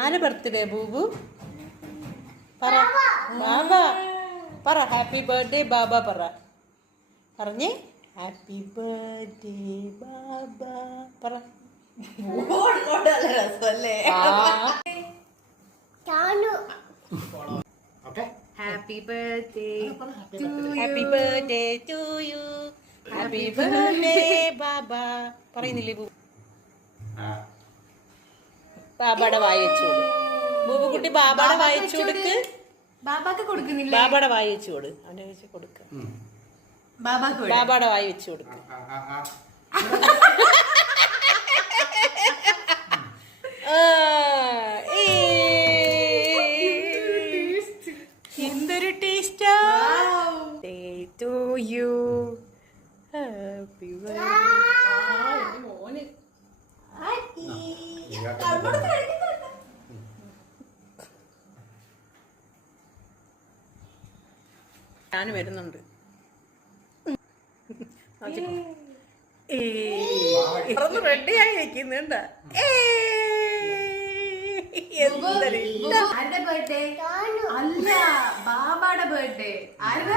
ആരെ ബർത്ത്ഡേ ബൂബു? പറ ബാബ പറ. ഹാപ്പി ബർത്ത്ഡേ ബാബ പറ. പറഞ്ഞേ ഹാപ്പി ബർത്ത്ഡേ ബാബ പറ. Happy birthday happy birthday to you. Happy birthday Baba പറയുന്നില്ലേ ബൂബു? ബാബയുടെ വായി വെച്ചു കൊടു. ബൂബുക്കുട്ടി ബാബയുടെ വായി വെച്ചു കൊടുക്ക്. ബാബാക്ക് കൊടുക്കുന്നില്ല. ബാബയുടെ വായി വെച്ചു കൊടു. അവന്റെ വെച്ച് കൊടുക്ക. ബാബയുടെ വായി വെച്ചു കൊടുക്ക്. എന്തൊരു ടേസ്റ്റാ. To you. ഹാപ്പി മോന്. ഞാൻ വരുന്നുണ്ട്. റെഡിയായി വെക്കുന്നുണ്ട. ആരുടെ ബർത്ത്ഡേ? അല്ല, ബാബയുടെ ബർത്ത്ഡേ. ആരുടെ?